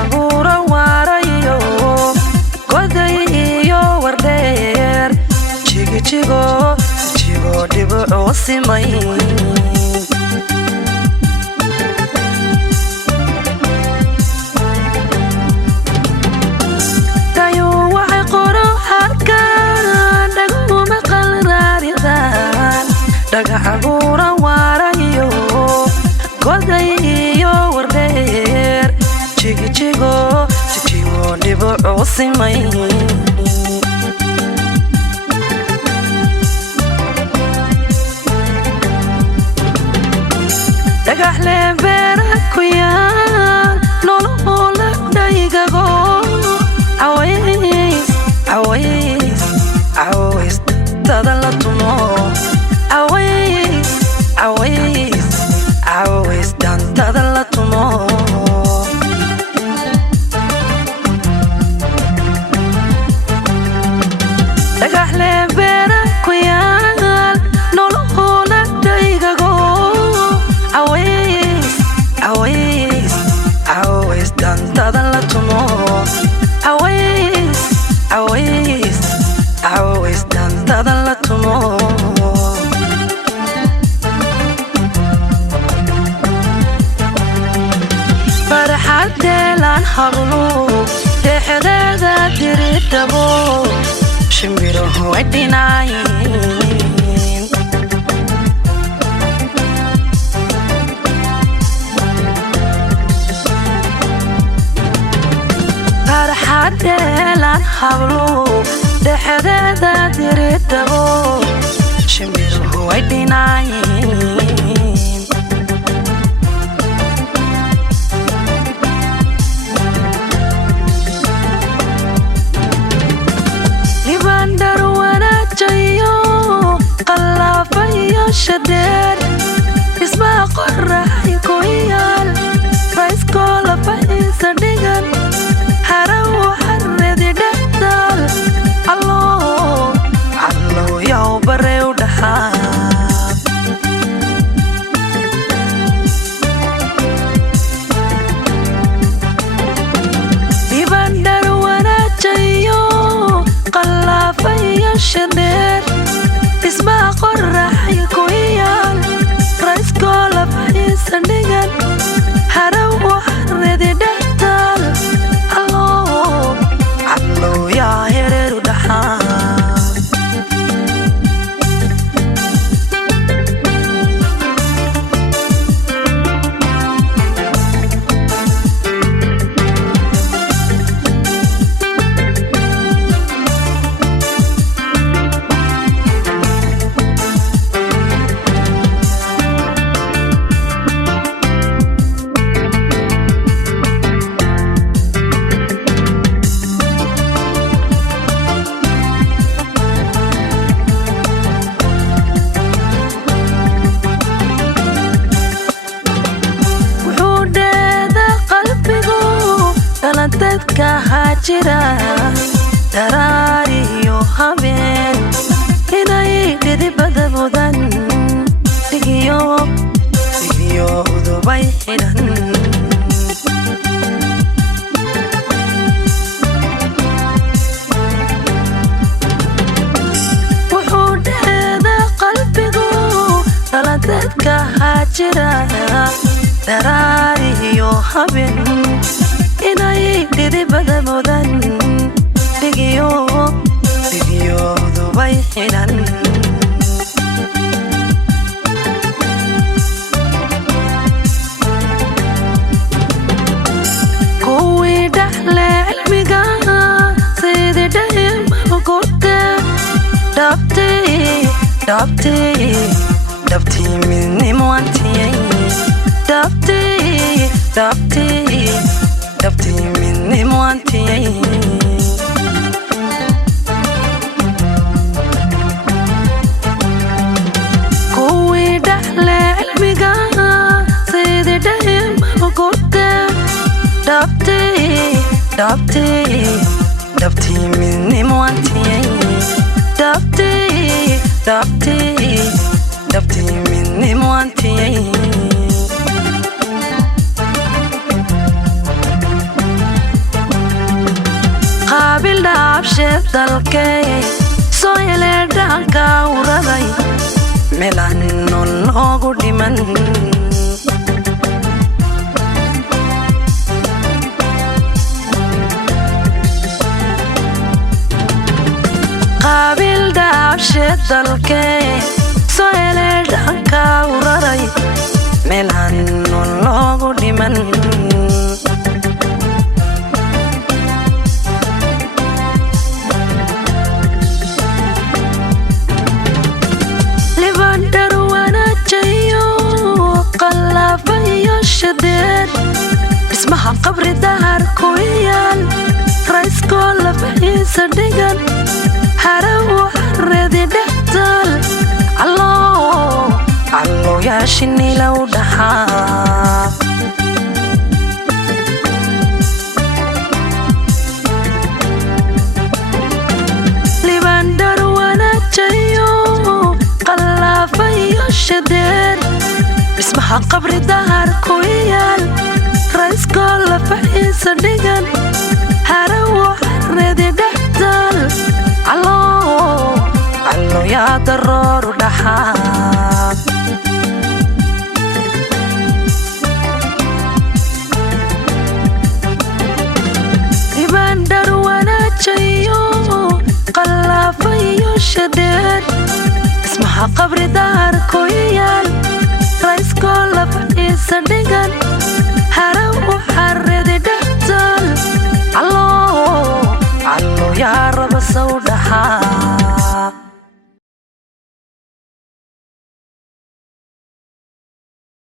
Agura warayo godayo wardeer chigo dibo osimay tayo waxay qoro harkan dhagu maqal raaridan daga agura warayo godayo wardeer chigo dibo osimay dagaxle beeraku yaa nolola daygago aways dada la tumo aways dantada la tumo dagaxle beeraku yaa nolola daygago aways dantada la tumo aways dantada la tumo farxadeelan hadlo dhexdeeda diridabo shimbiruhu way dhinaayeen farxadeelan hadlo dhexdeeda diridabo shimbiruhu way dhinaayeen libandar wanajayo qallafayo shadeer isma qoraxay ku yaal raiskoola faiisa dhigan haraw xarredi dhexdaal allow yaw barew dhaxaa libandar wanajayo qallafayo shadeer isma qoraxay ku yaal raiskoola faiisa dhigan haraw xarredi dhexdaal allow yaa hereeru dhaxaa dadka hajira daraariyo habeen inay dhidibada mudan digiyo udubay xidhan wuxuu dheeda qalbigu dala dadka hajira daraariyo habeen inay dhidibada mudan digiyo udubay xidhan dhaxle cilmiga sidii dhayma gurte dhabtii midnimo antiyay dhabtii midnimo antiyay kuwii dhaxle cilmiga sidii dhayma gurte dhabtii midnimo antiyay dhabtii midnimo antiyay qaabil dhaabshe dalkay soo yelee dhaanka uraday meelaan nool noogu dhiman qaabil dhaabshe dalkay soo yelee dhaanka uraday meelaan nool noogu dhiman اسمها قبر دهر كويال رئيس كل فحيس دقن هرو حردي دحتال الله يا شني لو دحا لبندر وانا جيو قلافي الشديد اسمها قبر دهر كويال رئيس كل فحيس دقن هرو حردي دحتال الله يا ضرور دحا يبندر وانا جيو قلافي الشديد اسمها قبر دهر كويال رئيس كل فحيس دقن